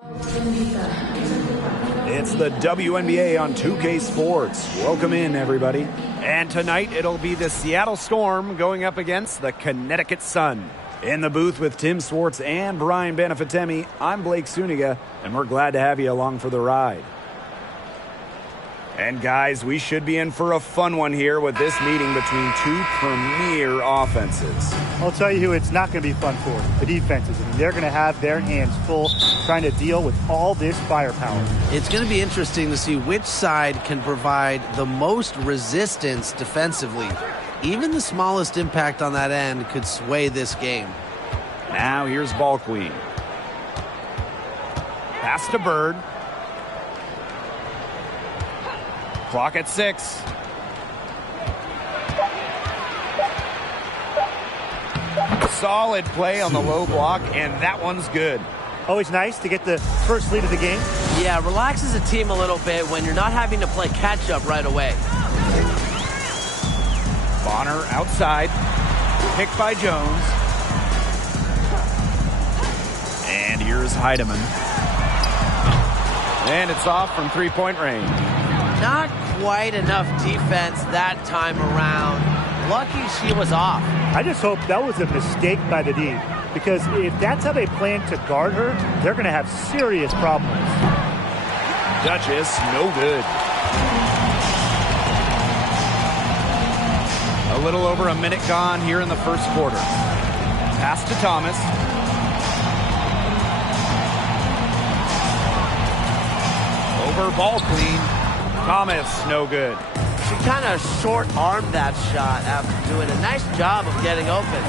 It's the WNBA on 2K Sports. Welcome in, everybody. And tonight, it'll be the Seattle Storm going up against the Connecticut Sun. In the booth with Tim Swartz and Brian Benefatemi, I'm Blake Suniga, and we're glad to have you along for the ride. And guys, we should be in for a fun one here with this meeting between two premier offenses. I'll tell you who it's not going to be fun for, the defenses. I mean, they're going to have their hands full trying to deal with all this firepower. It's going to be interesting to see which side can provide the most resistance defensively. Even the smallest impact on that end could sway this game. Now here's Ball Queen. Pass to Bird. Clock at 6. Solid play on the low block, and that one's good. Always nice to get the first lead of the game. Yeah, relaxes a team a little bit when you're not having to play catch-up right away. Bonner outside. Picked by Jones. And here's Heidemann. And it's off from three-point range. Not quite enough defense that time around. Lucky she was off. I just hope that was a mistake by the D, because if that's how they plan to guard her, they're going to have serious problems. Duchess, no good. A little over a minute gone here in the first quarter. Pass to Thomas. Over Ball Queen. Thomas, no good. She kind of short-armed that shot after doing a nice job of getting open.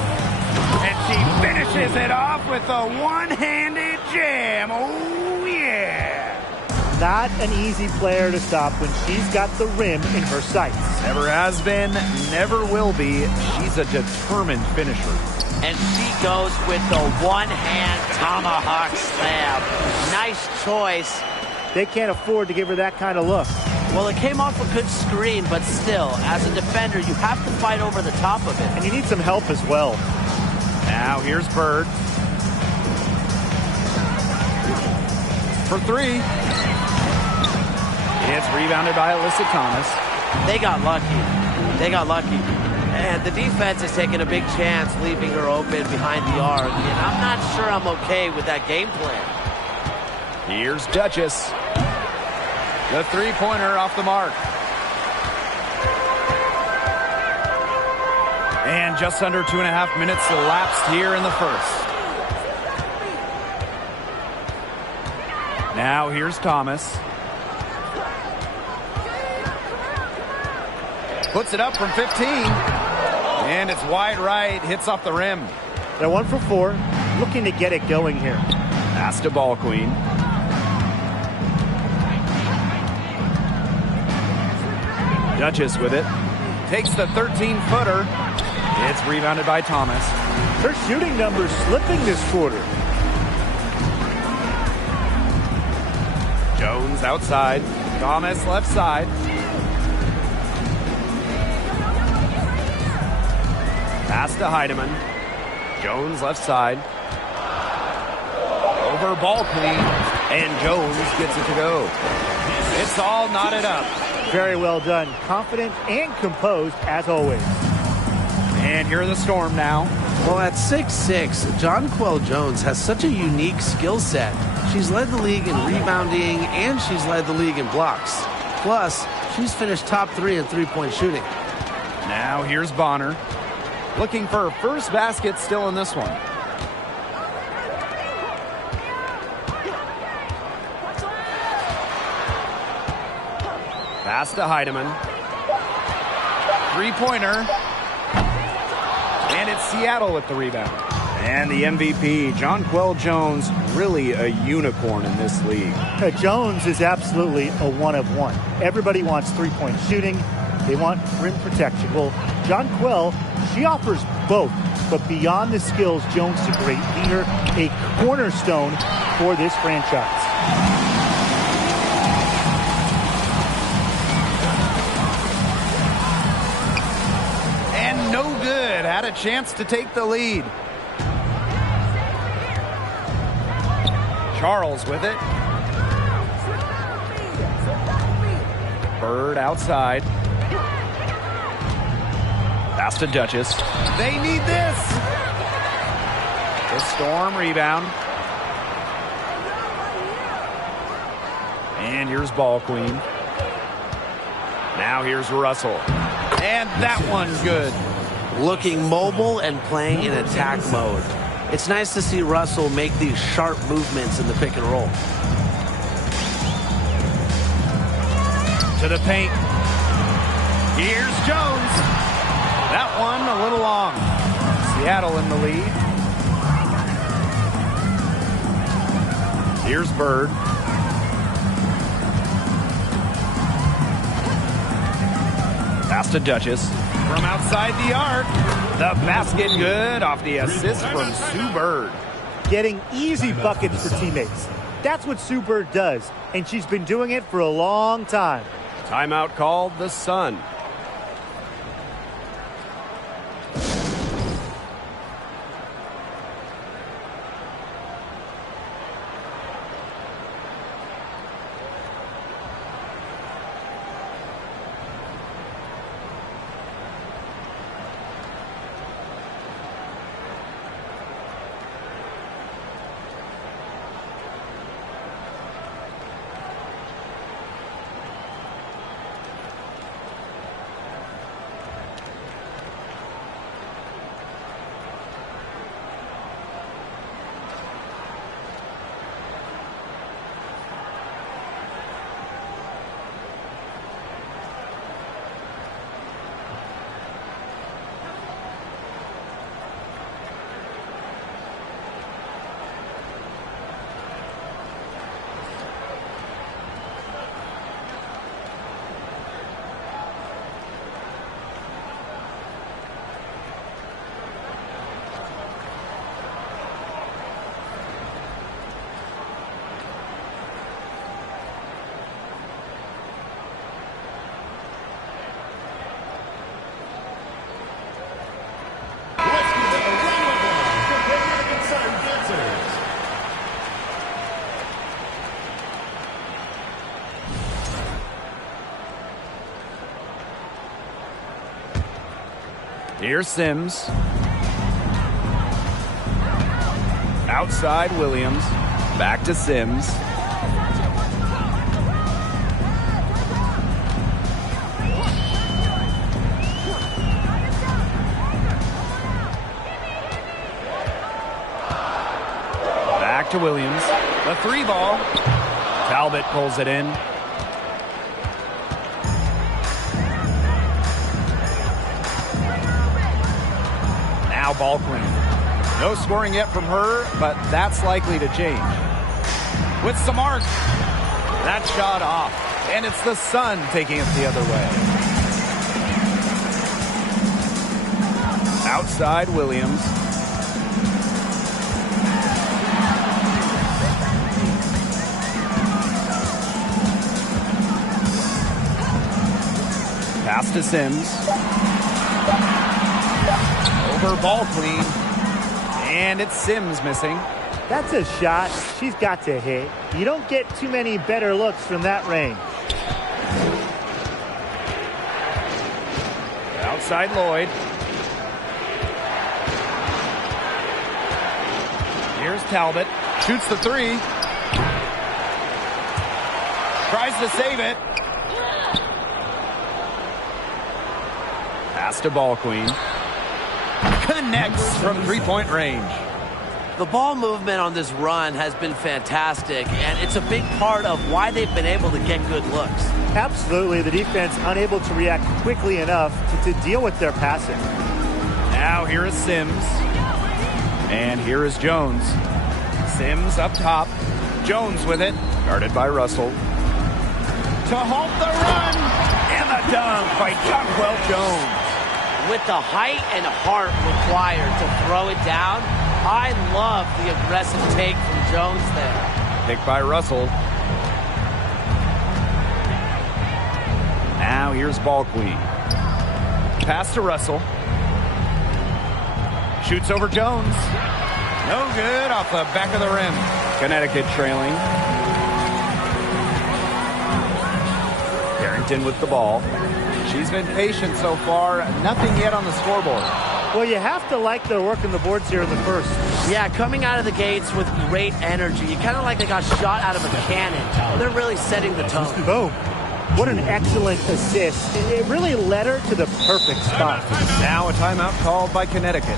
And she finishes it off with a one-handed jam. Oh, yeah. Not an easy player to stop when she's got the rim in her sights. Never has been, never will be. She's a determined finisher. And she goes with the one-hand tomahawk slam. Nice choice. They can't afford to give her that kind of look. Well, it came off a good screen, but still, as a defender, you have to fight over the top of it. And you need some help as well. Now here's Bird. For three. It's rebounded by Alyssa Thomas. They got lucky. And the defense is taking a big chance, leaving her open behind the arc. And I'm not sure I'm okay with that game plan. Here's Duchess. The three-pointer off the mark. And just under 2.5 minutes elapsed here in the first. Now here's Thomas. Puts it up from 15. And it's wide right, hits off the rim. They're 1 for 4, looking to get it going here. Pass to Ball Queen. Duchess with it. Takes the 13-footer. It's rebounded by Thomas. Her shooting numbers slipping this quarter. Jones outside. Thomas left side. Pass to Heidemann. Jones left side. Over Ball Queen. And Jones gets it to go. It's all knotted up. Very well done. Confident and composed, as always. And here are the Storm now. Well, at 6'6", Jonquel Jones has such a unique skill set. She's led the league in rebounding, and she's led the league in blocks. Plus, she's finished top 3 in three-point shooting. Now here's Bonner. Looking for her first basket still in this one. Pass to Heidemann. Three-pointer. And it's Seattle with the rebound. And the MVP, Jonquel Jones, really a unicorn in this league. Jones is absolutely a one of one. Everybody wants three-point shooting. They want rim protection. Well, Jonquel, she offers both. But beyond the skills, Jones is a great leader, a cornerstone for this franchise. And no good. Had a chance to take the lead. Charles with it. Bird outside. Pass to Duchess. They need this. The Storm rebound. And here's Ball Queen. Now here's Russell. And that one's good. Looking mobile and playing in attack mode. It's nice to see Russell make these sharp movements in the pick and roll. To the paint. Here's Jones. That one a little long. Seattle in the lead. Here's Bird. Pass to Duchess. From outside the arc. The basket good off the assist from Sue Bird. Getting easy buckets for teammates. That's what Sue Bird does, and she's been doing it for a long time. Timeout called, the Sun. Here's Sims. Outside Williams. Back to Sims. Back to Williams. The three ball. Talbot pulls it in. Now Ball Queen. No scoring yet from her, but that's likely to change. With some arc. That shot off. And it's the Sun taking it the other way. Outside Williams. Pass to Sims. Over Ball Queen. And it's Sims missing. That's a shot she's got to hit. You don't get too many better looks from that range. Outside Lloyd. Here's Talbot. Shoots the three. Tries to save it. Pass to Ball Queen. Connects from three-point range. The ball movement on this run has been fantastic, and it's a big part of why they've been able to get good looks. Absolutely. The defense unable to react quickly enough to deal with their passing. Now here is Sims. And here is Jones. Sims up top. Jones with it. Guarded by Russell. To halt the run. And the dunk by Jonquel Jones. With the height and heart required to throw it down, I love the aggressive take from Jones there. Picked by Russell. Now here's Ball Queen. Pass to Russell. Shoots over Jones. No good off the back of the rim. Connecticut trailing. Carrington with the ball. She's been patient so far. Nothing yet on the scoreboard. Well, you have to like their work on the boards here in the first. Yeah, coming out of the gates with great energy. Kind of like they got shot out of a cannon. They're really setting the tone. Boom. What an excellent assist. It really led her to the perfect spot. Now a timeout called by Connecticut.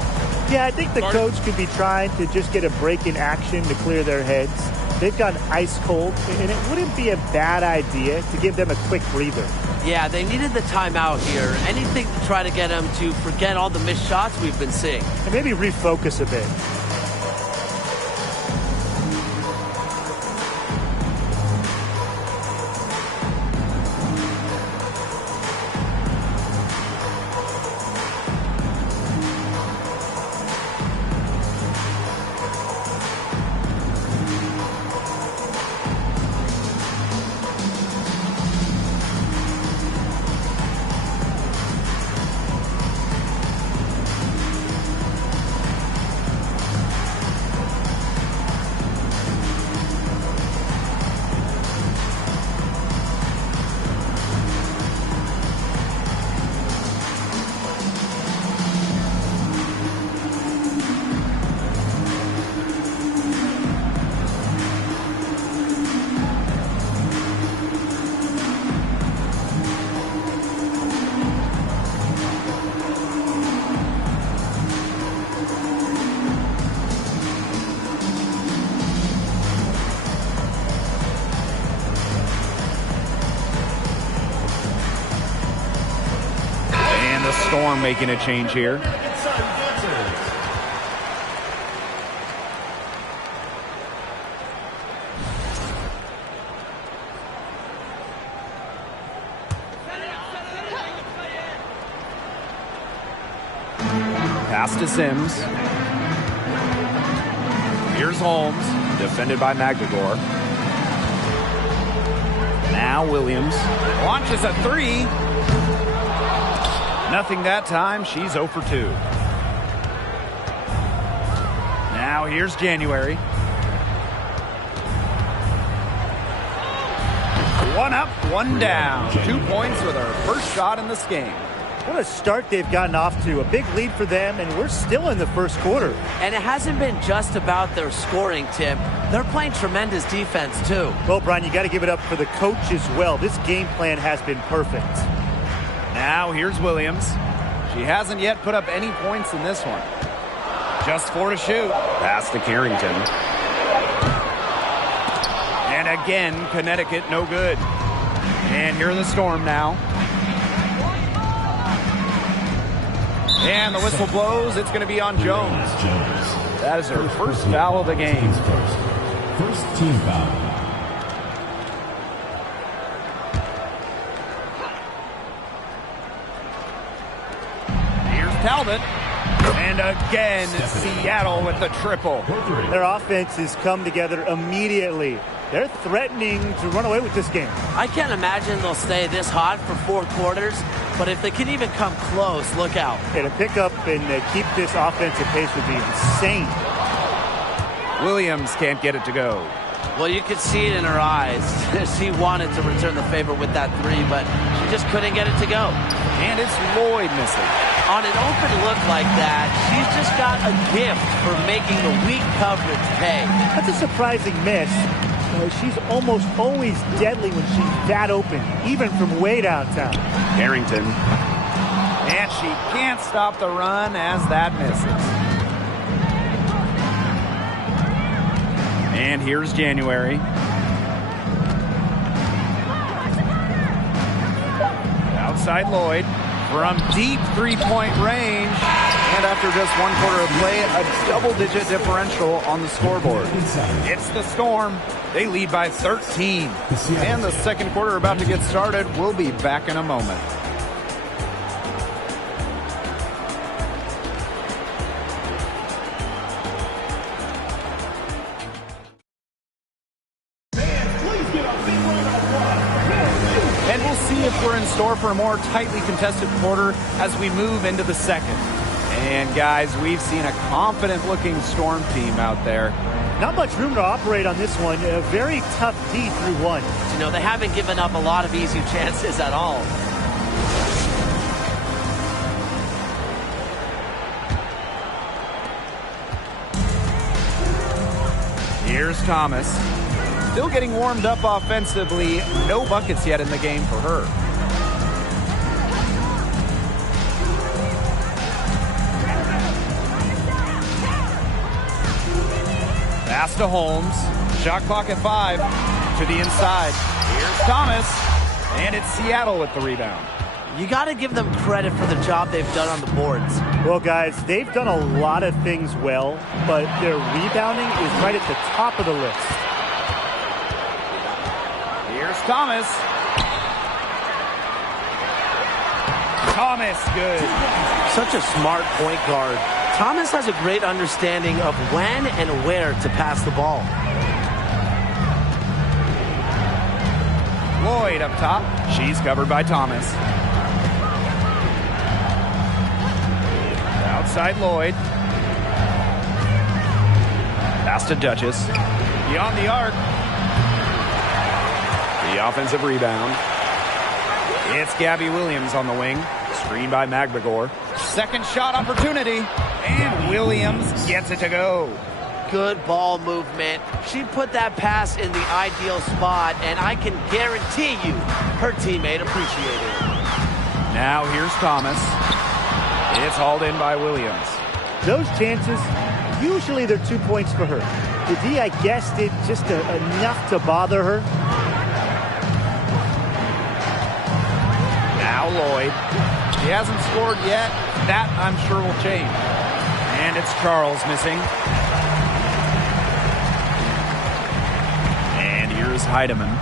Yeah, I think the coach could be trying to just get a break in action to clear their heads. They've gone ice cold, and it wouldn't be a bad idea to give them a quick breather. Yeah, they needed the timeout here. Anything to try to get them to forget all the missed shots we've been seeing. And maybe refocus a bit. Storm making a change here. Pass to Sims. Here's Holmes, defended by Magdagor. Now Williams launches a three. Nothing that time. She's 0 for 2. Now here's January. One up, one down. 2 points with her first shot in this game. What a start they've gotten off to. A big lead for them, and we're still in the first quarter. And it hasn't been just about their scoring, Tim. They're playing tremendous defense, too. Well, Brian, you got to give it up for the coach as well. This game plan has been perfect. Now here's Williams. She hasn't yet put up any points in this one. Just 4 to shoot. Pass to Carrington. And again, Connecticut no good. And here in the Storm now. And the whistle blows. It's going to be on Jones. That is her first foul of the game. First team foul. Talbot. And again, Seattle with the triple. Their offense has come together immediately. They're threatening to run away with this game. I can't imagine they'll stay this hot for 4 quarters, but if they can even come close, look out. Yeah, to pick up and keep this offensive pace would be insane. Williams can't get it to go. Well, you could see it in her eyes. She wanted to return the favor with that three, but she just couldn't get it to go. And it's Lloyd missing. On an open look like that, she's just got a gift for making the weak coverage pay. That's a surprising miss. She's almost always deadly when she's that open, even from way downtown. Carrington. And she can't stop the run as that misses. And here's January. Outside Lloyd from deep three-point range. And after just 1 quarter of play, a double-digit differential on the scoreboard. It's the Storm. They lead by 13. And the second quarter about to get started. We'll be back in a moment. And we'll see if we're in store for a more tightly contested quarter as we move into the second. And guys, we've seen a confident-looking Storm team out there. Not much room to operate on this one. A very tough D through one. You know, they haven't given up a lot of easy chances at all. Here's Thomas. Still getting warmed up offensively. No buckets yet in the game for her. Pass to Holmes. Shot clock at 5. To the inside. Here's Thomas. And it's Seattle with the rebound. You got to give them credit for the job they've done on the boards. Well, guys, they've done a lot of things well, but their rebounding is right at the top of the list. Here's Thomas. Thomas, good. Such a smart point guard. Thomas has a great understanding of when and where to pass the ball. Lloyd up top. She's covered by Thomas. Outside Lloyd. Pass to Duchess. Beyond the arc. The offensive rebound. It's Gabby Williams on the wing. Screened by Magbegor. Second shot opportunity. And Williams gets it to go. Good ball movement. She put that pass in the ideal spot, and I can guarantee you her teammate appreciated it. Now here's Thomas. It's hauled in by Williams. Those chances, usually they're 2 points for her. The D, I guess, did just enough to bother her. Now Lloyd. He hasn't scored yet. That, I'm sure, will change. And it's Charles missing. And here's Heidemann.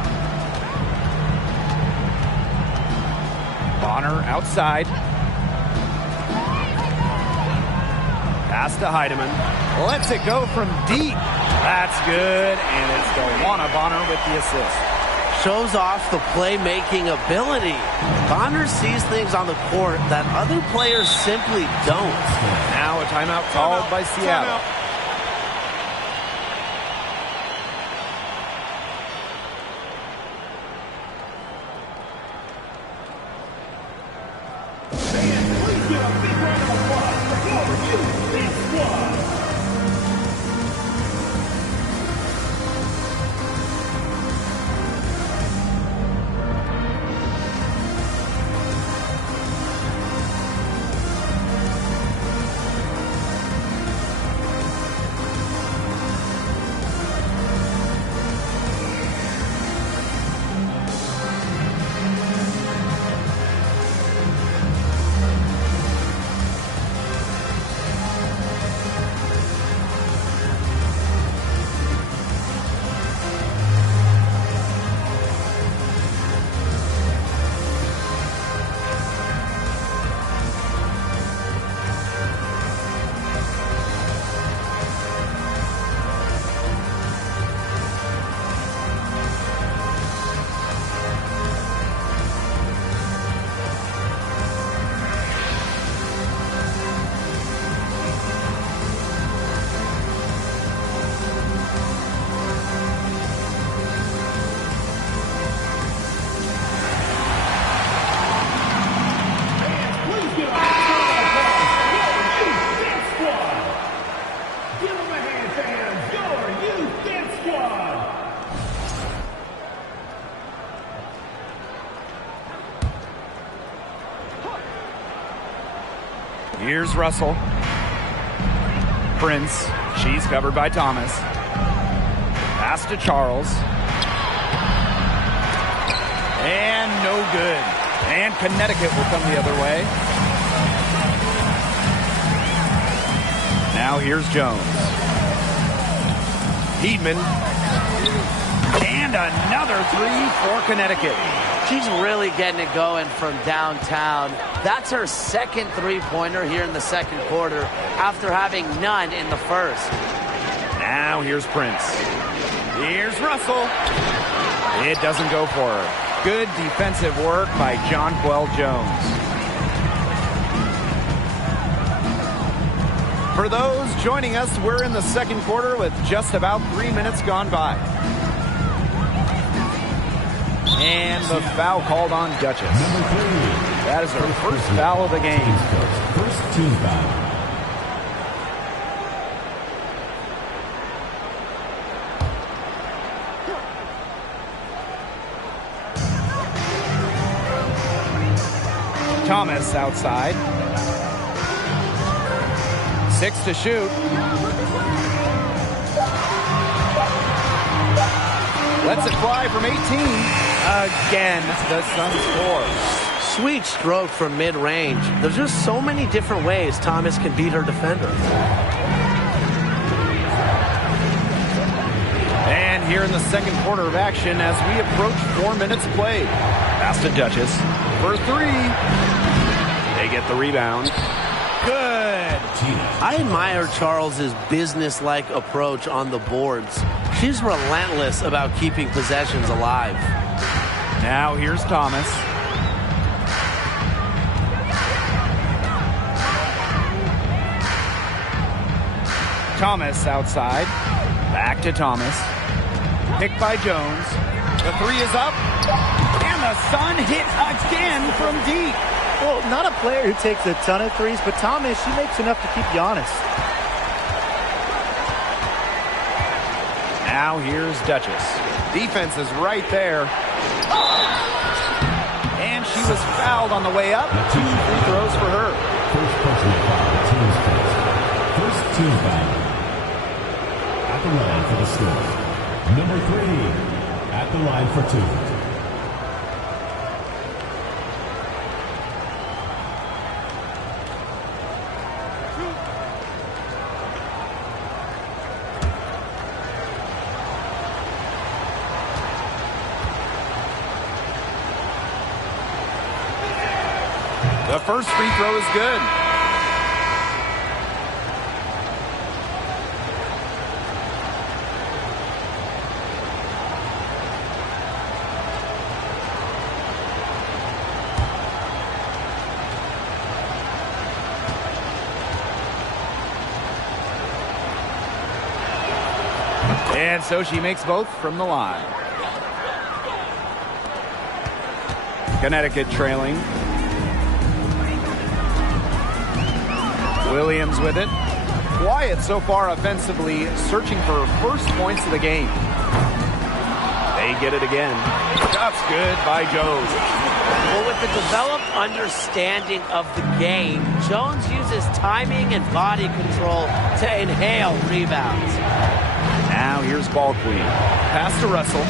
Bonner outside. Pass to Heidemann. Lets it go from deep. That's good. And it's Delwana Bonner with the assist. Shows off the playmaking ability. Bonner sees things on the court that other players simply don't. Now a timeout called by Seattle. Here's Russell. Prince. She's covered by Thomas. Pass to Charles. And no good. And Connecticut will come the other way. Now here's Jones. Heedman. And another three for Connecticut. She's really getting it going from downtown. That's her second three-pointer here in the second quarter after having none in the first. Now here's Prince. Here's Russell. It doesn't go for her. Good defensive work by Jonquel Jones. For those joining us, we're in the second quarter with just about 3 minutes gone by. And the foul called on Duchess. Number 3. That is her first foul of the game. First team foul. Thomas outside. 6 to shoot. Lets it fly from 18. Again, the Suns score. Sweet stroke from mid-range. There's just so many different ways Thomas can beat her defender. And here in the second quarter of action as we approach 4 minutes played. Pass to Duchess for 3. They get the rebound. Good. I admire Charles's business-like approach on the boards. She's relentless about keeping possessions alive. Now here's Thomas. Thomas outside. Back to Thomas. Picked by Jones. The 3 is up. And the Sun hit again from deep. Well, not a player who takes a ton of threes, but Thomas, she makes enough to keep you honest. Now here's Duchess. Defense is right there. And she was fouled on the way up. 2 free throws for her. First personal foul. Team's first. First team foul. At the line for the score. Number 3. At the line for 2. The first free throw is good. And so she makes both from the line. Connecticut trailing. Williams with it. Quiet so far offensively, searching for first points of the game. They get it again. That's good by Jones. Well, with the developed understanding of the game, Jones uses timing and body control to inhale rebounds. Now here's Ball Queen. Pass to Russell.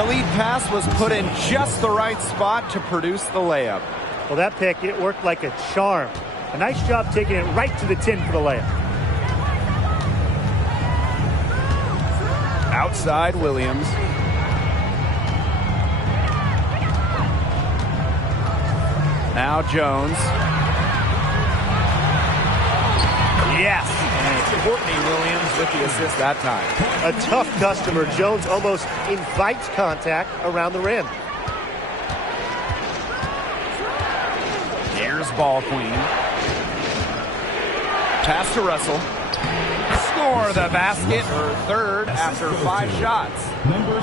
The lead pass was put in just the right spot to produce the layup. Well, that pick, it worked like a charm. A nice job taking it right to the tin for the layup. Outside Williams. Now Jones. Yes. And Courtney Williams with the assist that time. A tough customer. Jones almost invites contact around the rim. Here's Ball Queen. Pass to Russell. Score the basket, her third after 5 shots.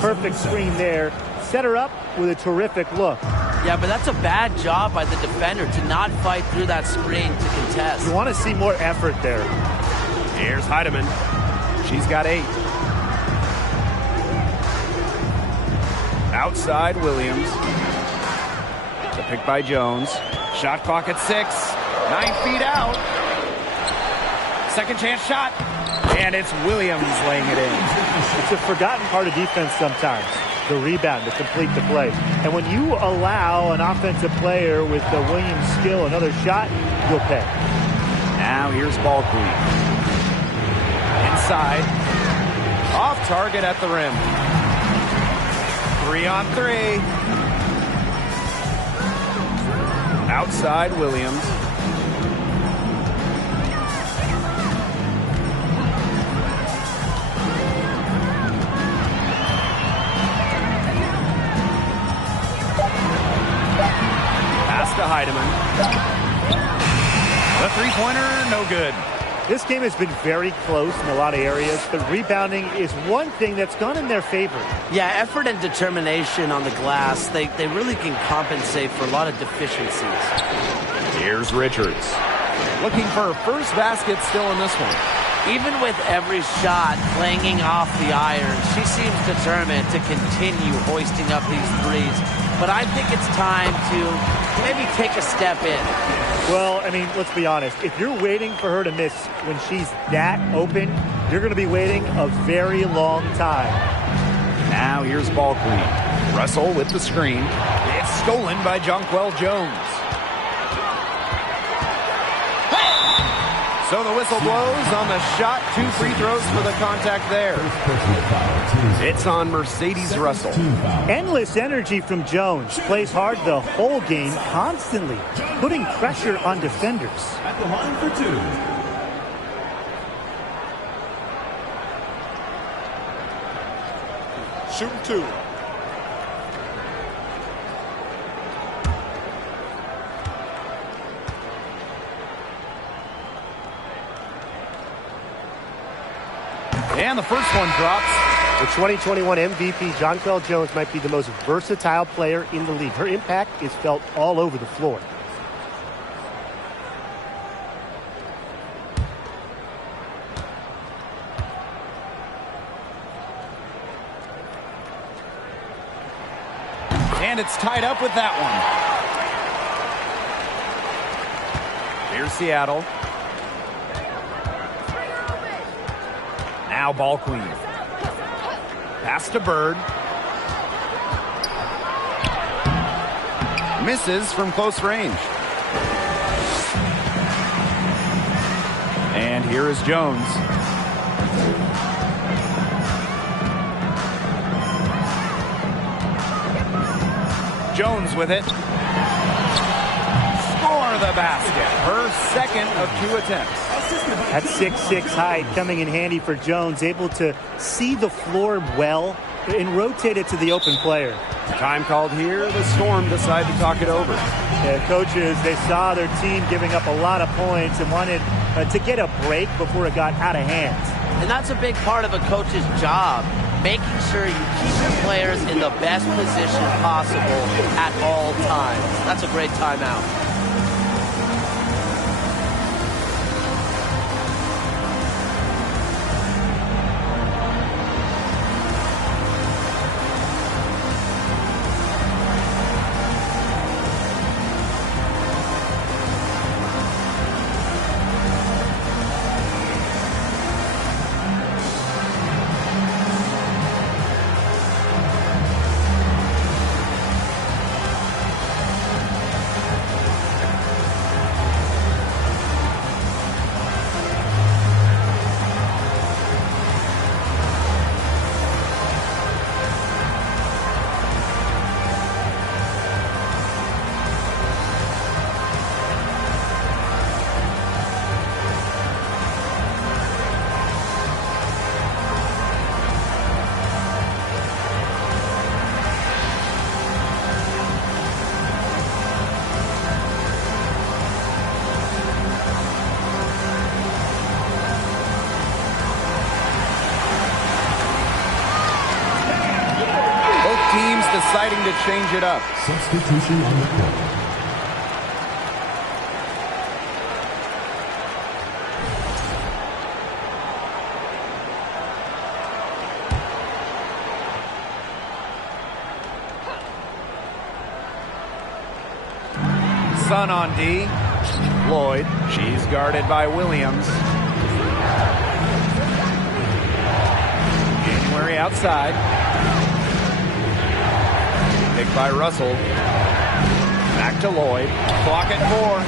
Perfect screen there. Set her up with a terrific look. Yeah, but that's a bad job by the defender to not fight through that screen to contest. You want to see more effort there. Here's Heidemann. She's got 8. Outside Williams. The pick by Jones. Shot clock at 6. 9 feet out. Second chance shot. And it's Williams laying it in. It's a forgotten part of defense sometimes. The rebound to complete the play. And when you allow an offensive player with the Williams skill another shot, you'll pay. Now here's Ball Queen. Inside. Off target at the rim. 3 on 3. Outside Williams. Pass to Heidemann. The three-pointer, no good. This game has been very close in a lot of areas. The rebounding is one thing that's gone in their favor. Yeah, effort and determination on the glass, they really can compensate for a lot of deficiencies. Here's Richards. Looking for her first basket still in this one. Even with every shot clanging off the iron, she seems determined to continue hoisting up these threes. But I think it's time to maybe take a step in. Well, I mean, let's be honest. If you're waiting for her to miss when she's that open, you're going to be waiting a very long time. Now here's ball queen. Russell with the screen. It's stolen by Jonquel Jones. So the whistle blows on the shot. 2 free throws for the contact there. It's on Mercedes Russell. Endless energy from Jones. Plays hard the whole game, constantly putting pressure on defenders. At the line for 2. Shooting 2. And the first one drops. The 2021 MVP, Jonquel Jones, might be the most versatile player in the league. Her impact is felt all over the floor. And it's tied up with that one. Here's Seattle. Now ball queen. Pass to Bird. Misses from close range. And here is Jones. Jones with it. Score the basket. Her second of 2 attempts. That 6'6" height coming in handy for Jones, able to see the floor well and rotate it to the open player. Time called here. The Storm decide to talk it over. Yeah, coaches, they saw their team giving up a lot of points and wanted to get a break before it got out of hand. And that's a big part of a coach's job, making sure you keep your players in the best position possible at all times. That's a great timeout. Deciding to change it up. Substitution on the court. Sun on D. Lloyd. She's guarded by Williams. January outside. Picked by Russell. Back to Lloyd. Clock at 4.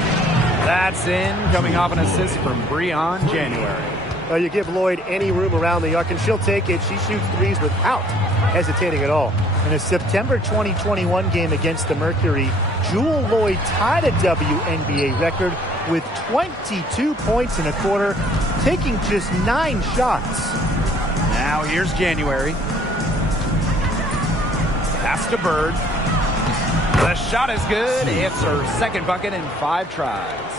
That's in. Coming off an assist from Breon January. Well, you give Lloyd any room around the arc, and she'll take it. She shoots threes without hesitating at all. In a September 2021 game against the Mercury, Jewel Lloyd tied a WNBA record with 22 points in a quarter, taking just 9 shots. Now here's January. Pass to Bird. The shot is good. It's her second bucket in 5 tries.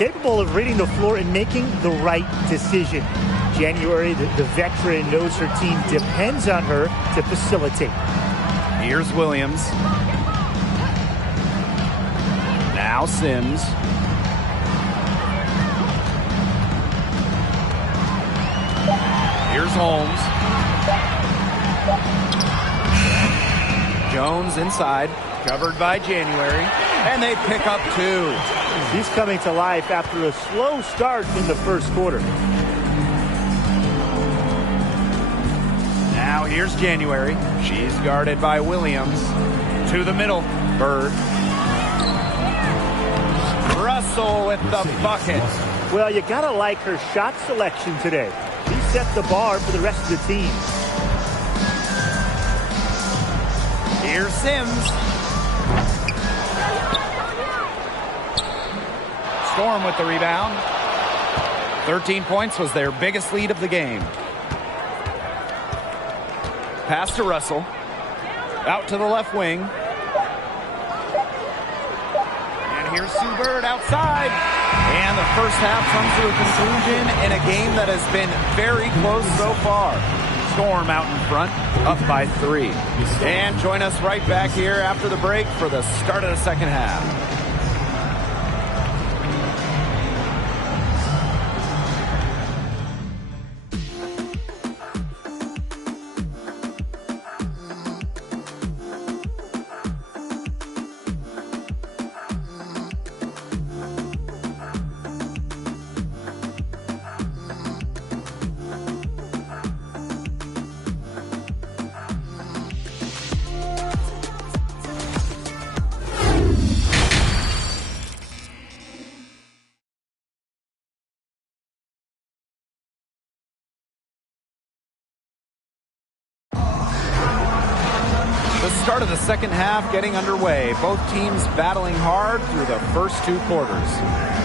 capable of reading the floor and making the right decision. January, the veteran, knows her team depends on her to facilitate. Here's Williams. Now Sims. Here's Holmes. Jones inside, covered by January, and they pick up 2. She's coming to life after a slow start in the first quarter. Now here's January. She's guarded by Williams. To the middle, Bird. Russell with the bucket. Well, you gotta like her shot selection today. He set the bar for the rest of the team. Here's Sims. Storm with the rebound. 13 points was their biggest lead of the game. Pass to Russell. Out to the left wing. And here's Sue Bird outside. And the first half comes to a conclusion in a game that has been very close so far. Storm out in front, up by 3. And join us right back here after the break for the start of the second half. The start of the second half getting underway. Both teams battling hard through the first 2 quarters.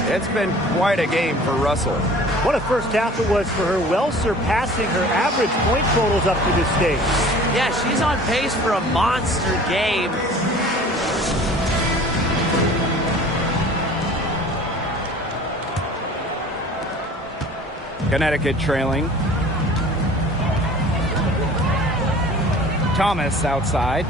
It's been quite a game for Russell. What a first half it was for her, well surpassing her average point totals up to this stage. Yeah, she's on pace for a monster game. Connecticut trailing. Thomas outside.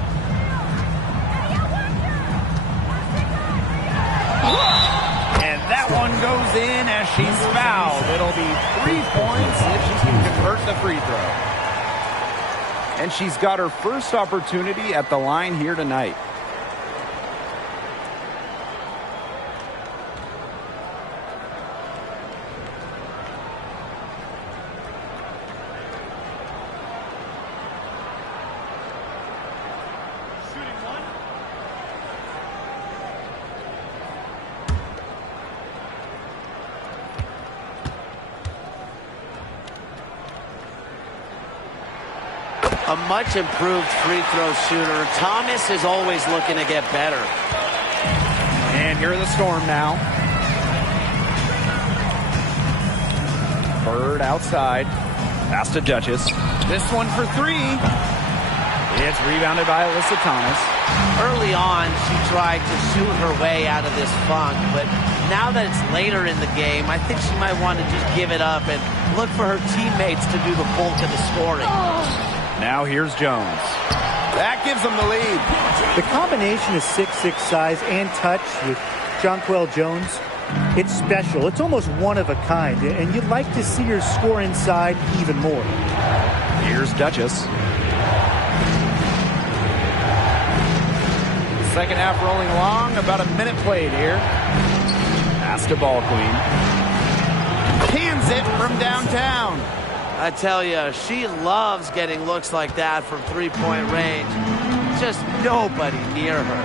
And that one goes in as she's fouled. It'll be 3 points if she can convert the free throw. And she's got her first opportunity at the line here tonight. A much improved free throw shooter. Thomas is always looking to get better. And here are the Storm now. Bird outside. Pass to Duchess. This one for 3. It's rebounded by Alyssa Thomas. Early on, she tried to shoot her way out of this funk, but now that it's later in the game, I think she might want to just give it up and look for her teammates to do the bulk of the scoring. Now here's Jones. That gives them the lead. The combination of 6'6" size and touch with Jonquel Jones, it's special. It's almost one of a kind, and you'd like to see her score inside even more. Here's Duchess. Second half rolling along, about a minute played here. Pass to Ball Queen. Cans it from downtown. I tell you, she loves getting looks like that from three-point range. Just nobody near her.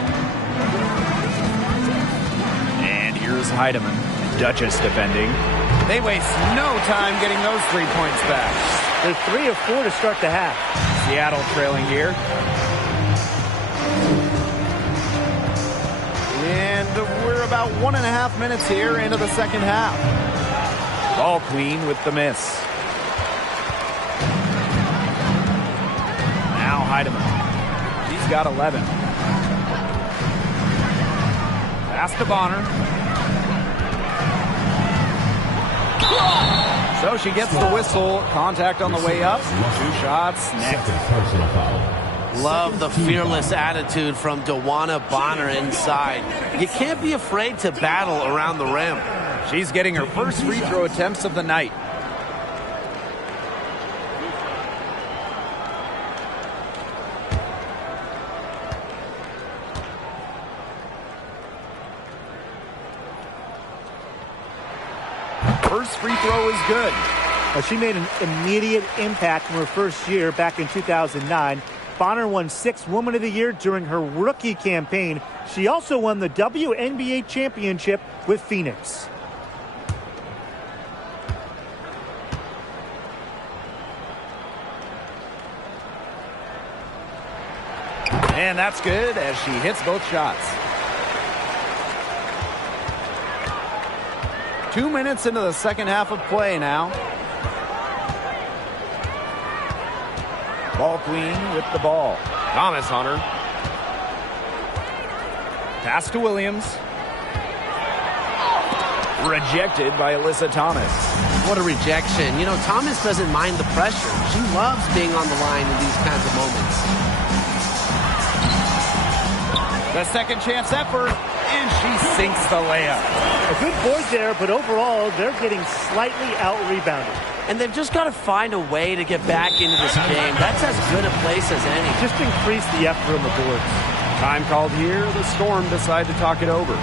And here's Heidemann. Duchess defending. They waste no time getting those 3 points back. There's 3 of 4 to start the half. Seattle trailing here. And we're about 1.5 minutes here into the second half. Ball Queen with the miss. Now Heidemann. She's got 11. Pass to Bonner. So she gets the whistle. Contact on the way up. 2 shots next. Second personal foul. Love the fearless attitude from Dawana Bonner inside. You can't be afraid to battle around the rim. She's getting her first free throw attempts of the night. First free throw is good. Well, she made an immediate impact from her first year back in 2009. Bonner won 6th Woman of the Year during her rookie campaign. She also won the WNBA championship with Phoenix. And that's good as she hits both shots. 2 minutes into the second half of play now. Ball queen with the ball. Thomas on her. Pass to Williams. Rejected by Alyssa Thomas. What a rejection. You know, Thomas doesn't mind the pressure. She loves being on the line in these kinds of moments. The second chance effort, and she sinks the layup. A good board there, but overall, they're getting slightly out-rebounded. And they've just got to find a way to get back into this game. That's as good a place as any. Just increase the effort on the boards. Time called here. The Storm decide to talk it over.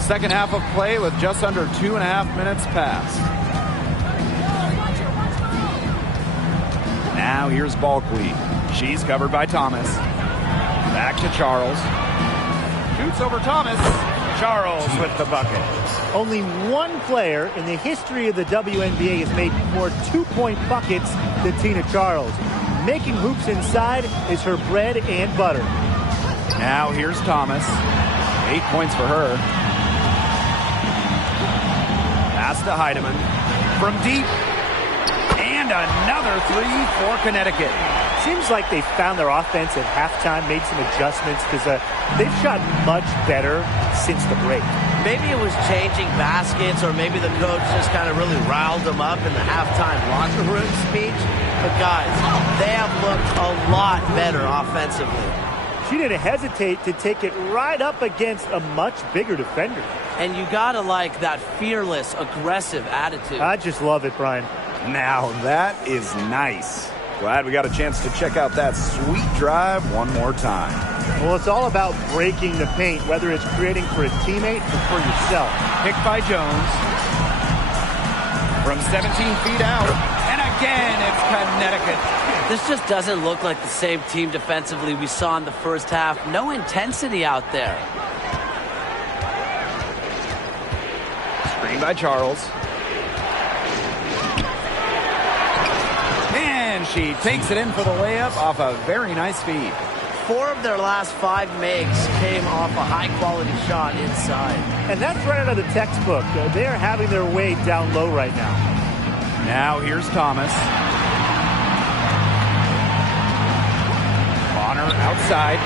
Second half of play with just under 2.5 minutes passed. Now here's ball queen. She's covered by Thomas. Back to Charles. Shoots over Thomas. Charles with the bucket. Only one player in the history of the WNBA has made more two-point buckets than Tina Charles. Making hoops inside is her bread and butter. Now here's Thomas. 8 points for her. Pass to Heidemann. From deep. And another three for Connecticut. Seems like they found their offense at halftime, made some adjustments because they've shot much better since the break. Maybe it was changing baskets, or maybe the coach just kind of really riled them up in the halftime locker room speech. But guys, they have looked a lot better offensively. She didn't hesitate to take it right up against a much bigger defender. And you gotta like that fearless, aggressive attitude. I just love it, Brian. Now that is nice. Glad we got a chance to check out that sweet drive one more time. Well, it's all about breaking the paint, whether it's creating for a teammate or for yourself. Picked by Jones. From 17 feet out. And again, it's Connecticut. This just doesn't look like the same team defensively we saw in the first half. No intensity out there. Screen by Charles. And And she takes it in for the layup off a very nice feed. 4 of their last 5 makes came off a high-quality shot inside. And that's right out of the textbook. They are having their way down low right now. Now here's Thomas. Bonner outside.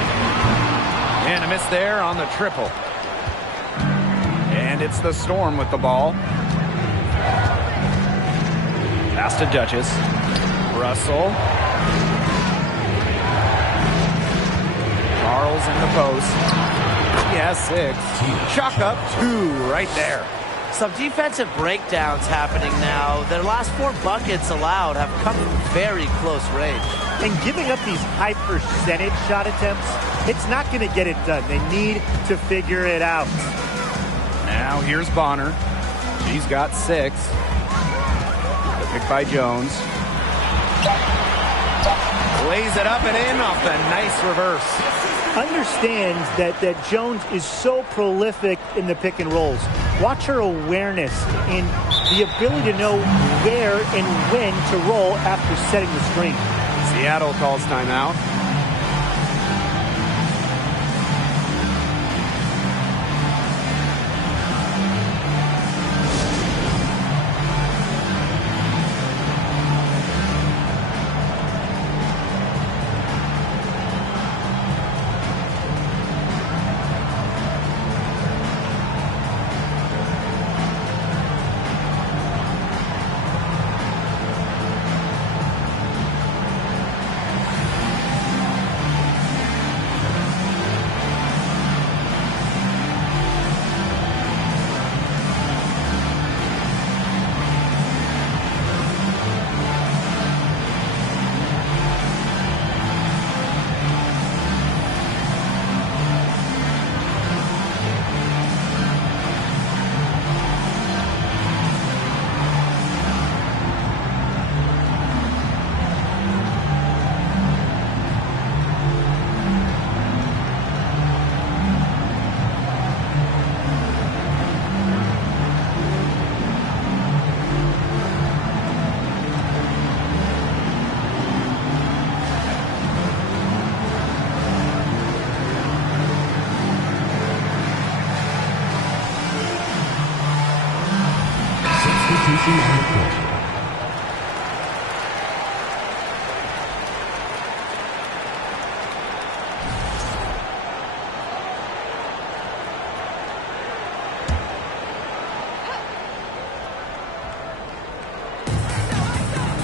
And a miss there on the triple. And it's the Storm with the ball. Pass to Duchess. Russell. Charles in the post. He has 6. Chalk up 2 right there. Some defensive breakdowns happening now. Their last 4 buckets allowed have come from very close range. And giving up these high percentage shot attempts, it's not going to get it done. They need to figure it out. Now here's Bonner. She's got 6. The pick by Jones. Lays it up and in off the nice reverse. Understands that Jones is so prolific in the pick and rolls. Watch her awareness and the ability to know where and when to roll after setting the screen. Seattle calls timeout.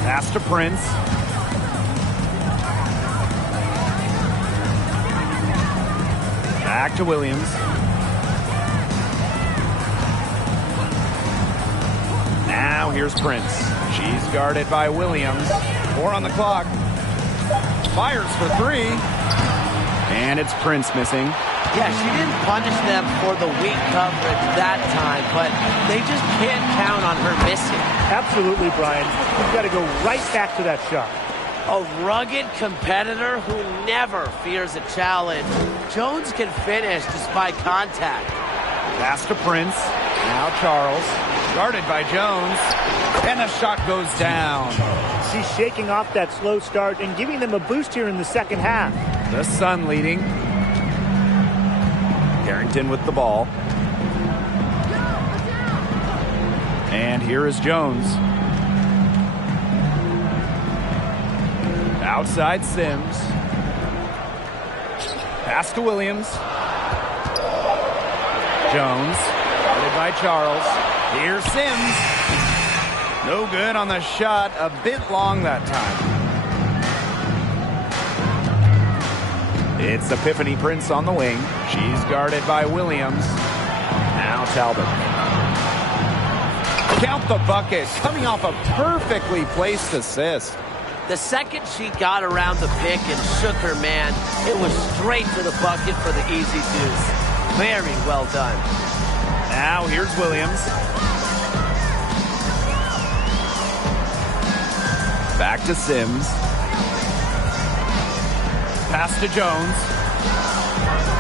Pass to Prince. Back to Williams. Now here's Prince. She's guarded by Williams. 4 on the clock. Fires for 3. And it's Prince missing. Yeah, she didn't punish them for the weak coverage that time, but they just can't count on her missing. Absolutely, Brian. You've got to go right back to that shot. A rugged competitor who never fears a challenge. Jones can finish despite contact. Pass to Prince. Now Charles. Guarded by Jones. And the shot goes down. She's shaking off that slow start and giving them a boost here in the second half. The Sun leading. Carrington with the ball. And here is Jones. Outside Sims. Pass to Williams. Jones. Guarded by Charles. Here's Sims. No good on the shot. A bit long that time. It's Epiphany Prince on the wing. She's guarded by Williams. Now Talbot. Count the bucket. Coming off a perfectly placed assist. The second she got around the pick and shook her man, it was straight to the bucket for the easy deuce. Very well done. Now here's Williams. Back to Sims. Pass to Jones.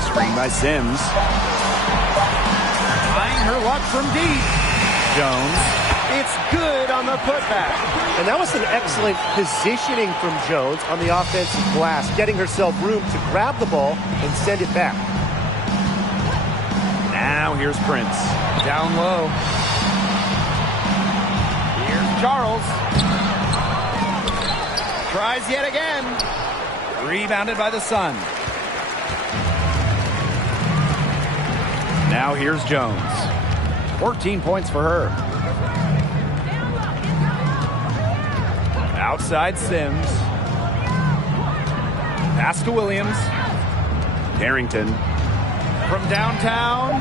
Screen by Sims. Trying her luck from deep. Jones. It's good on the putback. And that was an excellent positioning from Jones on the offensive glass, getting herself room to grab the ball and send it back. Now here's Prince. Down low. Here's Charles. Tries yet again. Rebounded by the Sun. Now here's Jones. 14 points for her. Outside Sims. Pass to Williams. Carrington. From downtown.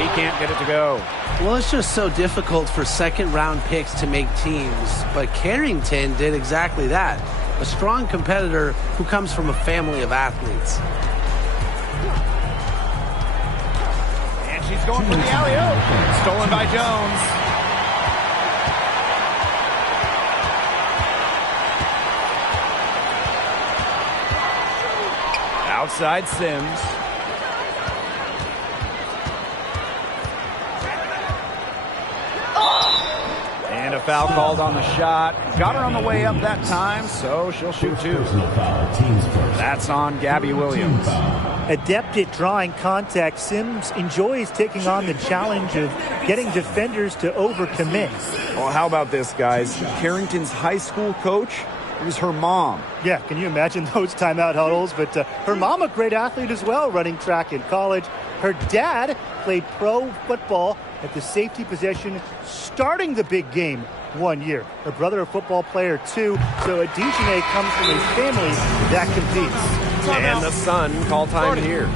He can't get it to go. Well, it's just so difficult for second-round picks to make teams, but Carrington did exactly that. A strong competitor who comes from a family of athletes. And she's going for the alley-oop. Stolen by Jones. Outside Sims. And a foul called on the shot. Got her on the way up that time, so she'll shoot two. That's on Gabby Williams. Adept at drawing contact, Sims enjoys taking on the challenge of getting defenders to overcommit. Well, how about this, guys? Carrington's high school coach, it was her mom. Yeah, can you imagine those timeout huddles? But her mom, a great athlete as well, running track in college. Her dad played pro football at the safety position, starting the big game 1 year. Her brother, a football player too. So Adijane comes from a family that competes. And the Sun call time here.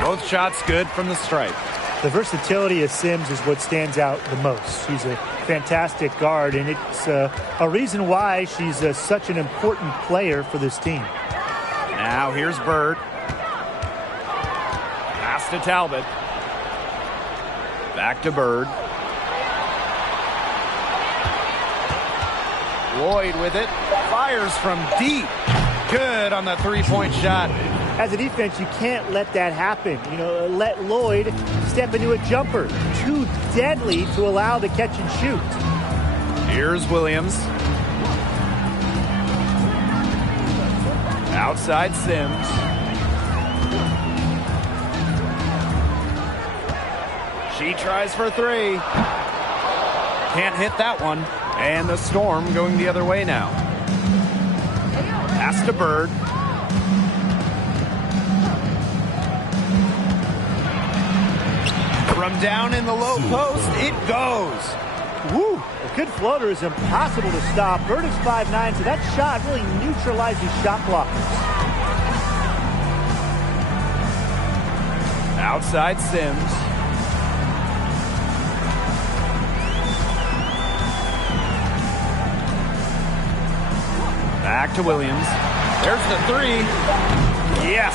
Both shots good from the stripe. The versatility of Sims is what stands out the most. She's a fantastic guard, and it's a reason why she's such an important player for this team. Now here's Bird. Pass to Talbot. Back to Bird. Lloyd with it. Fires from deep. Good on the three-point shot. As a defense, you can't let that happen. You know, let Lloyd step into a jumper. Too deadly to allow the catch and shoot. Here's Williams. Outside Sims. She tries for three. Can't hit that one. And the Storm going the other way now. Pass to Bird. From down in the low post, it goes. Woo! A good floater is impossible to stop. Bird is 5'9", so that shot really neutralizes shot blockers. Outside Sims. Back to Williams. There's the three. Yes.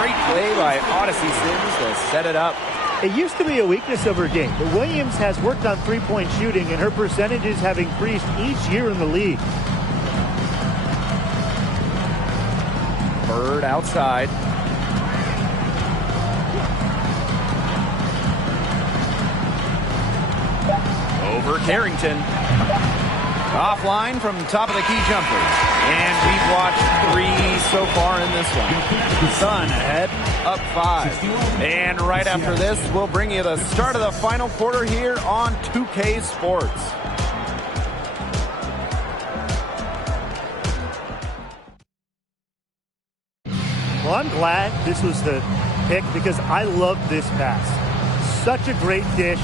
Great play by Odyssey Sims to set it up. It used to be a weakness of her game, but Williams has worked on three-point shooting, and her percentages have increased each year in the league. Bird outside. Over Carrington. Offline from the top of the key jumpers. And we've watched 3 so far in this one. Sun ahead, up 5. And right after this, we'll bring you the start of the final quarter here on 2K Sports. Well, I'm glad this was the pick because I love this pass. Such a great dish.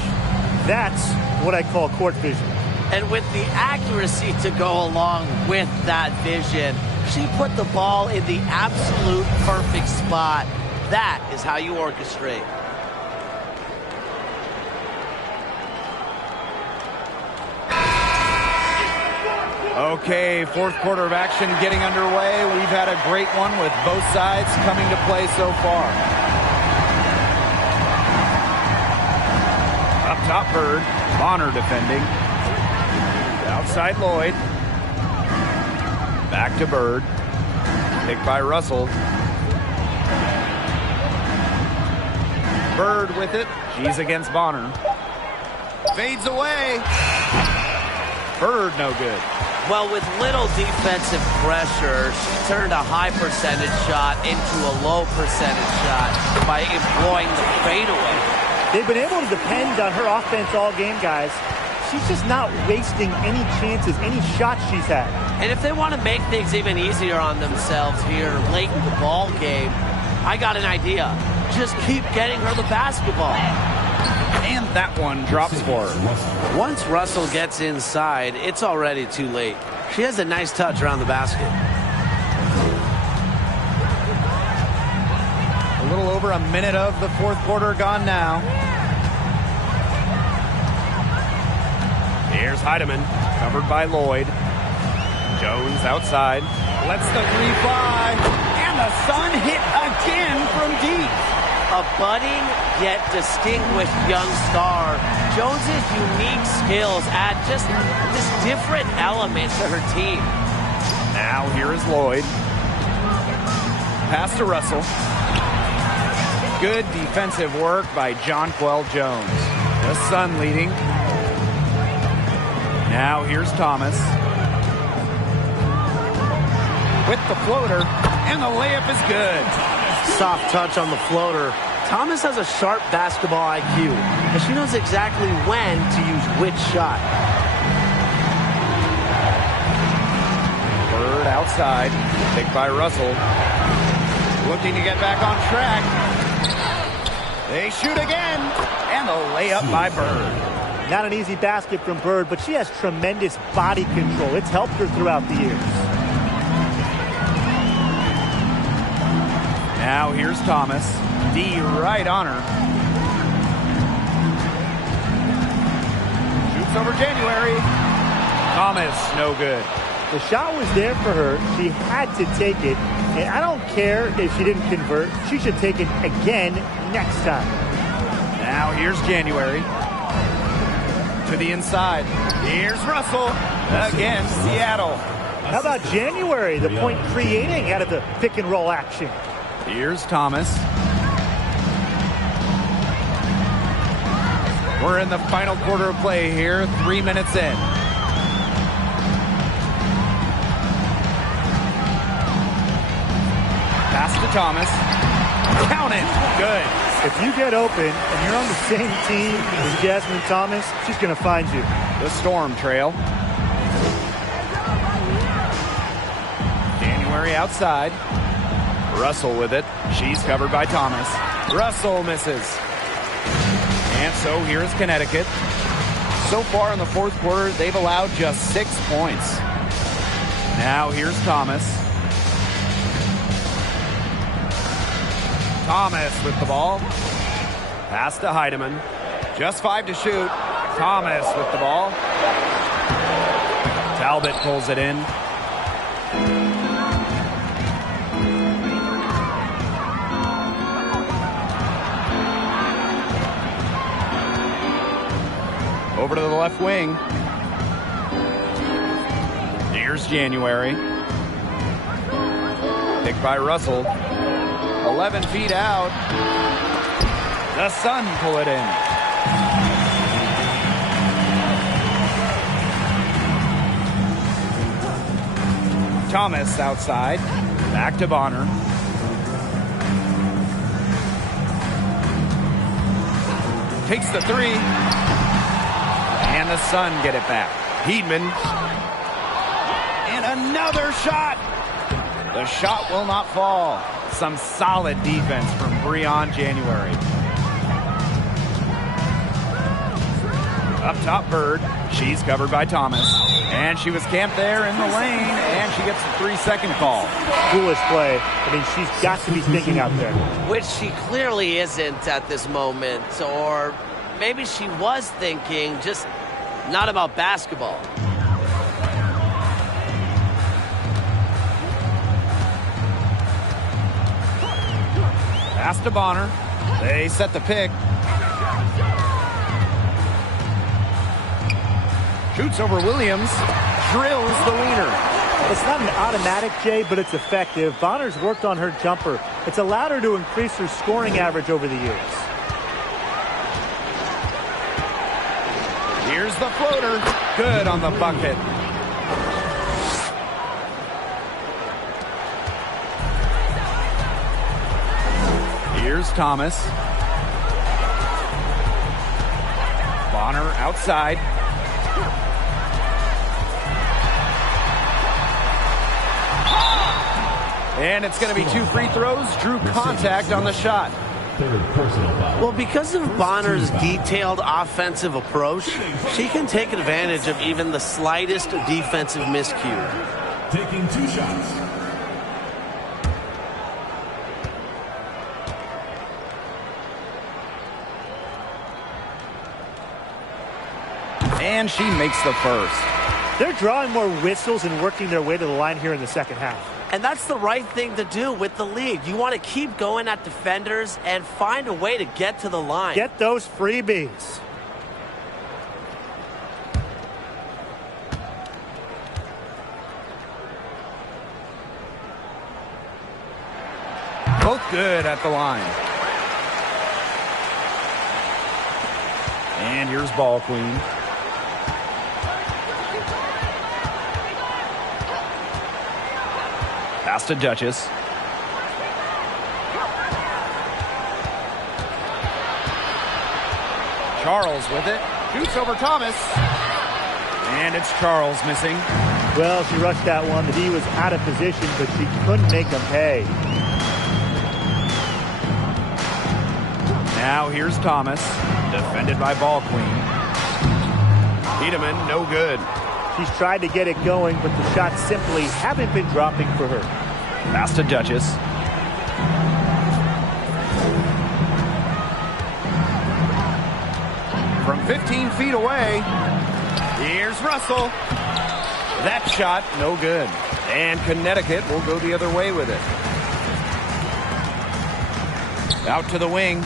That's what I call court vision. And with the accuracy to go along with that vision, she put the ball in the absolute perfect spot. That is how you orchestrate. Okay, fourth quarter of action getting underway. We've had a great one with both sides coming to play so far. Up top, Bird. Bonner defending. Outside Lloyd. Back to Bird. Picked by Russell. Bird with it. She's against Bonner. Fades away. Bird no good. Well, with little defensive pressure, she turned a high percentage shot into a low percentage shot by employing the fadeaway. They've been able to depend on her offense all game, guys. She's just not wasting any chances, any shots she's had. And if they want to make things even easier on themselves here late in the ball game, I got an idea. Just keep getting her the basketball. And that one drops for her. Once Russell gets inside, it's already too late. She has a nice touch around the basket. A little over a minute of the fourth quarter gone now. Here's Heidemann, covered by Lloyd. Jones outside, lets the three fly, and the Sun hit again from deep. A budding yet distinguished young star, Jones's unique skills add just this different element to her team. Now here is Lloyd. Pass to Russell. Good defensive work by Jonquel Jones. The Sun leading. Now here's Thomas. With the floater, and the layup is good. Soft touch on the floater. Thomas has a sharp basketball IQ, and she knows exactly when to use which shot. Bird outside, picked by Russell. Looking to get back on track. They shoot again, and the layup by Bird. Not an easy basket from Bird, but she has tremendous body control. It's helped her throughout the years. Now here's Thomas. D right on her. Shoots over January. Thomas, no good. The shot was there for her. She had to take it. And I don't care if she didn't convert. She should take it again next time. Now here's January. To the inside. Here's Russell against Seattle. How about January, the point creating out of the pick and roll action? Here's Thomas. We're in the final quarter of play here, 3 minutes in. Pass to Thomas. Count it. Good. If you get open and you're on the same team as Jasmine Thomas, she's going to find you. The Storm trail. January outside. Russell with it. She's covered by Thomas. Russell misses. And so here's Connecticut. So far in the fourth quarter, they've allowed just 6 points. Now here's Thomas. Thomas with the ball. Pass to Heidemann. Just 5 to shoot. Thomas with the ball. Talbot pulls it in. Over to the left wing. Here's January. Picked by Russell. 11 feet out. The Sun pull it in. Thomas outside. Back to Bonner. Takes the three. And the Sun get it back. Heedman. And another shot. The shot will not fall. Some solid defense from Breon January. Up top, Bird. She's covered by Thomas. And she was camped there in the lane, and she gets a 3-second call. Foolish play. I mean, she's got to be thinking out there. Which she clearly isn't at this moment. Or maybe she was thinking, just not about basketball. Pass to Bonner. They set the pick. Shoots over Williams. Drills the leaner. It's not an automatic, Jay, but it's effective. Bonner's worked on her jumper. It's allowed her to increase her scoring average over the years. Here's the floater. Good on the bucket. Here's Thomas. Bonner outside. And it's going to be 2 free throws. Drew contact on the shot. Third personal foul. Well, because of Bonner's detailed offensive approach, she can take advantage of even the slightest defensive miscue. Taking 2 shots. And she makes the first. They're drawing more whistles and working their way to the line here in the second half. And that's the right thing to do with the league. You want to keep going at defenders and find a way to get to the line. Get those freebies. Both good at the line. And here's Ball Queen. Pass to Duchess. Charles with it. Shoots over Thomas. And it's Charles missing. Well, she rushed that one. The D was out of position, but she couldn't make them pay. Now here's Thomas. Defended by Ball Queen. Tiedemann, no good. She's tried to get it going, but the shots simply haven't been dropping for her. Pass to Duchess. From 15 feet away, here's Russell. That shot, no good. And Connecticut will go the other way with it. Out to the wing.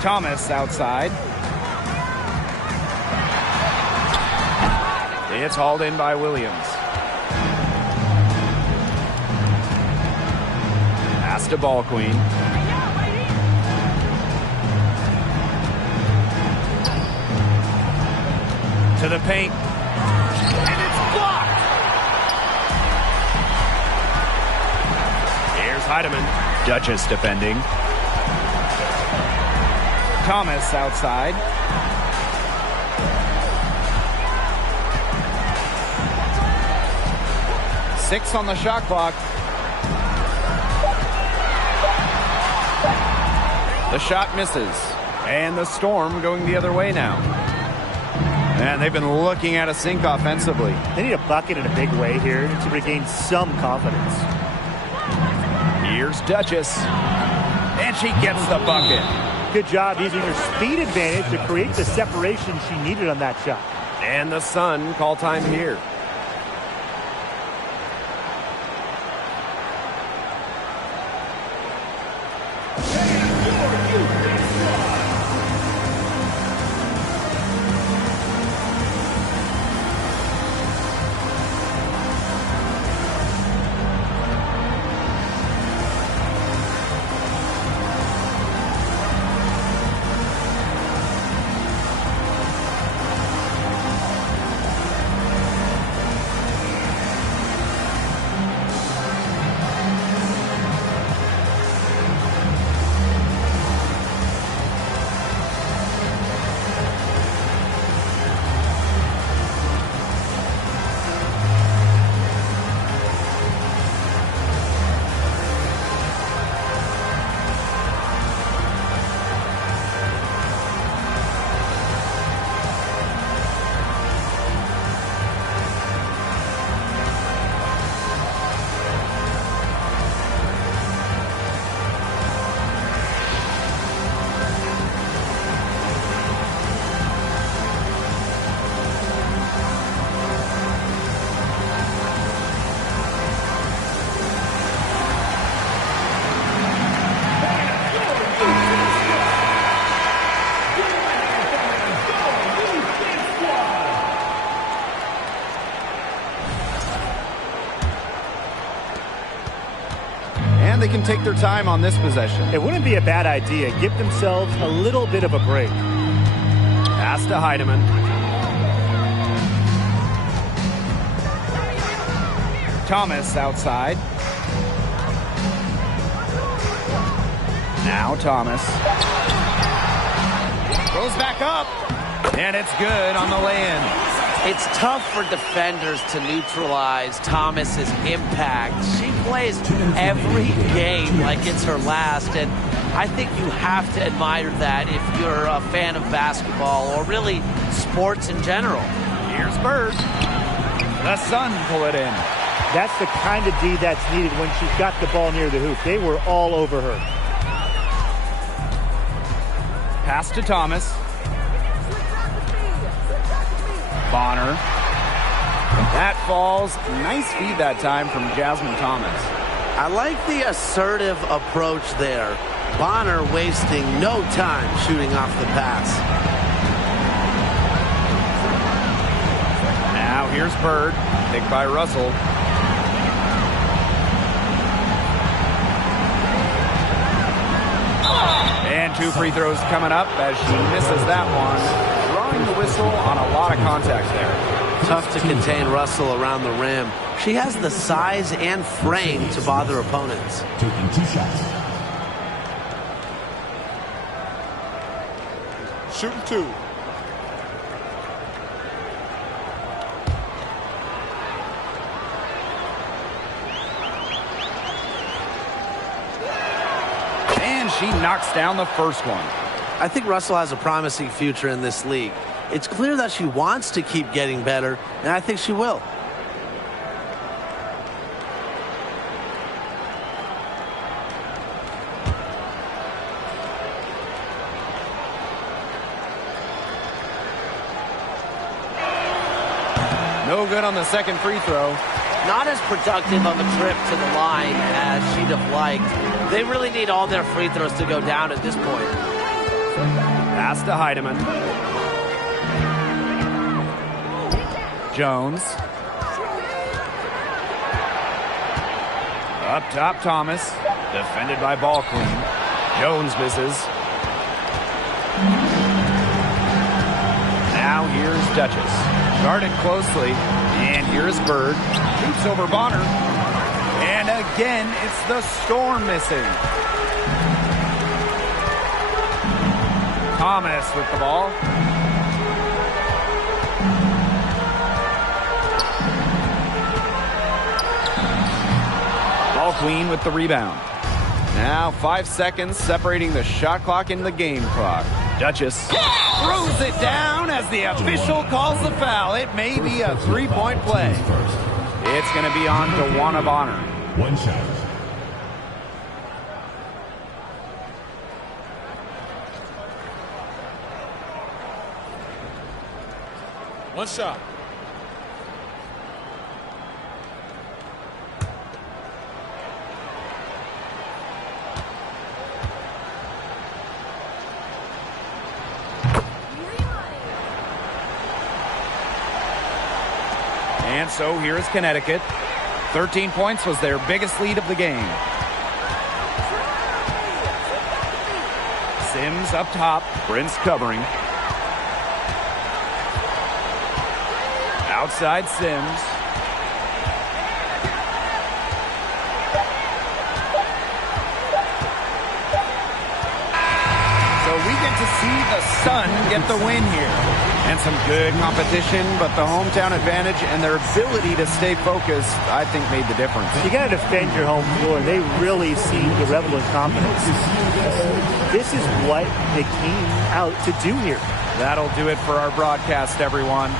Thomas outside. It's hauled in by Williams. Pass to Ball Queen. To the paint. And it's blocked! Here's Heidemann. Duchess defending. Thomas outside. Six on the shot clock. The shot misses. And the Storm going the other way now. And they've been looking at a sink offensively. They need a bucket in a big way here to regain some confidence. Here's Duchess. And she gets the bucket. Good job using her speed advantage to create the separation she needed on that shot. And the Sun call time here. take their time on this possession. It wouldn't be a bad idea. Give themselves a little bit of a break. Pass to Heidemann. Thomas outside. Now Thomas. Goes back up. And it's good on the lay-in. It's tough for defenders to neutralize Thomas's impact. She plays every game like it's her last, and I think you have to admire that if you're a fan of basketball or really sports in general. Here's Bird. The Sun pull it in. That's the kind of D that's needed when she's got the ball near the hoop. They were all over her. Pass to Thomas. Bonner. That falls. Nice feed that time from Jasmine Thomas. I like the assertive approach there. Bonner wasting no time shooting off the pass. Now here's Bird. Picked by Russell. And 2 free throws coming up as she misses that one. Drawing the whistle on a lot of contact there. Tough to contain Russell around the rim. She has the size and frame to bother opponents. Taking 2 shots. Shooting 2. And she knocks down the first one. I think Russell has a promising future in this league. It's clear that she wants to keep getting better, and I think she will. No good on the second free throw. Not as productive of a trip to the line as she'd have liked. They really need all their free throws to go down at this point. Pass to Heidemann. Jones. Up top, Thomas. Defended by Ball Queen. Jones misses. Now here's Duchess. Guarded closely. And here's Bird. Shoots over Bonner. And again, it's the Storm missing. Thomas with the ball. Ball Queen with the rebound. Now 5 seconds separating the shot clock and the game clock. Duchess throws it down as the official calls the foul. It may be a 3-point play. It's going to be on DeWanna Bonner. 1 shot. One shot. And so here's Connecticut. 13 points was their biggest lead of the game. Sims up top. Prince covering. Outside Sims. So we get to see the Sun get the win here. And some good competition, but the hometown advantage and their ability to stay focused, I think, made the difference. You got to defend your home floor. They really seem to revel in confidence. This is what they came out to do here. That'll do it for our broadcast, everyone.